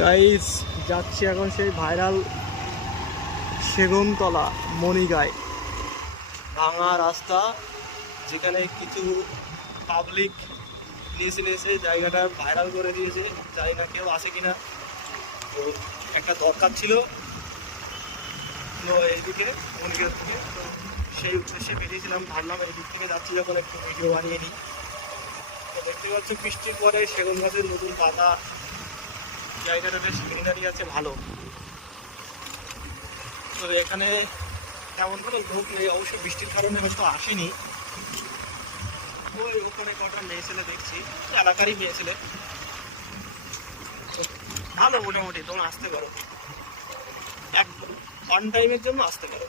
Guys যাচ্ছি এখন সেই ভাইরাল সেগুনতলা, মণিগায়। ভাঙা রাস্তা, যেখানে কিছু পাবলিক নিয়েছে নিয়েছে জায়গাটা ভাইরাল করে দিয়েছে, জানি না কেউ আসে কিনা। তো একটা দরকার ছিল। এইদিকে মণিগার থেকে, তো সেই উদ্দেশ্যে বেরিয়েছিলাম, ভাবলাম এই দিক থেকে যাচ্ছি যখন একটু ভিডিও বানিয়ে নিই। তো দেখতে পাচ্ছ, বৃষ্টির পরে সেগুন গাছের নতুন পাতা জায়গাটা বেশ গ্রিনারি আছে, ভালো। তো এখানে তেমন কোনো লোক নেই অবশ্যই বৃষ্টির কারণে হয়তো আসেনি। ওই ওখানে কটা মেয়ে ছেলে দেখছি, এলাকারই মেয়ে ছেলে ভালো মোটামুটি, তোমরা আসতে পারো। এক অন টাইমের জন্য আসতে পারো।